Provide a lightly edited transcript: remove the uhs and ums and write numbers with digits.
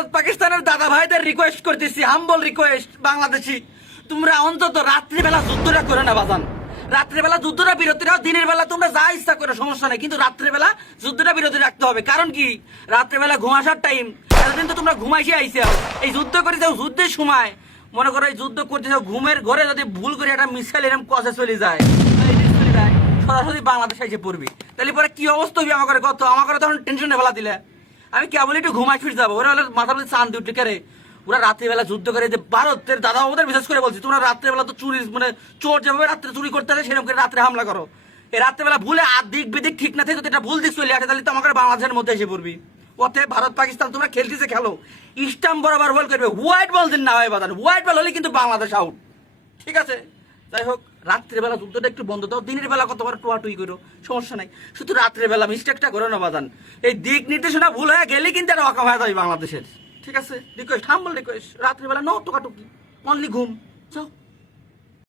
ভারত পাকিস্তানের দাদা ভাইদের রিকোয়েস্ট করতেছি, হাম্বল রিকোয়েস্ট, বাংলাদেশি তোমরা অন্তত রাত্রিবেলা যুদ্ধটা করে না বাজান। রাত্রিবেলা যুদ্ধটা বিরতি রাখো, দিনের বেলা তোমরা যা ইচ্ছা করে সমস্যা নেই, কিন্তু রাত্রিবেলা যুদ্ধটা বিরতি রাখতে হবে। কারণ কি, রাত্রিবেলা ঘুমাসার টাইম, এতদিন তো তোমরা ঘুমাইসে আইসে এই যুদ্ধ করে যাও, যুদ্ধের সময় মনে করো এই যুদ্ধ করতে যাও, ঘুমের ঘরে যদি ভুল করে একটা মিসাইল এরকম কষে চলে যায়, সরাসরি বাংলাদেশ এসে পড়বি, তাহলে পরে কি অবস্থা হবে আমার কত, আমার তখন টেনশনে ফেলা দিলে আমি কেবল একটু ঘুমাই ফিরে যাবো। ওরা হলে মাথার মধ্যে চান দিয়ে উঠে কেড়ে, ওরা রাত্রিবেলা যুদ্ধ করে, যে ভারতের দাদা ওদের বিশেষ করে বলছি, তোমরা রাত্রেবেলা তো চুরি মানে চোর যেভাবে রাত্রে চুরি করতে আসে সেরকম করে রাত্রে হামলা করো। এই রাত্রেবেলা ভুলে দিক বেদিক ঠিক না থাকে, যদি এটা ভুল দিক চলে আসে তাহলে তো আমাকে বাংলাদেশের মধ্যে এসে পড়বি। অতএব ভারত পাকিস্তান তোমরা খেলতেছে খেলো, স্টাম্প বরাবর বল করবে, হোয়াইট বল দিন না হয় বাদান, হোয়াইট বল হলে কিন্তু বাংলাদেশ আউট, ঠিক আছে। যাই হোক, রাত্রেবেলা যুদ্ধটা একটু বন্ধ দাও, দিনের বেলা কতবার টুয়াটুই করো সমস্যা নাই, শুধু রাত্রেবেলা মিস্টেকটা করো না বাদান। এই দিক নির্দেশনা ভুল হয়ে গেলে কিন্তু একটা অকা হয়ে যাবে বাংলাদেশের, ঠিক আছে। রিকোয়েস্ট, হাম্বল রিকোয়েস্ট, রাত্রিবেলা নো টোকাটুকি, অনলি ঘুম, যাও।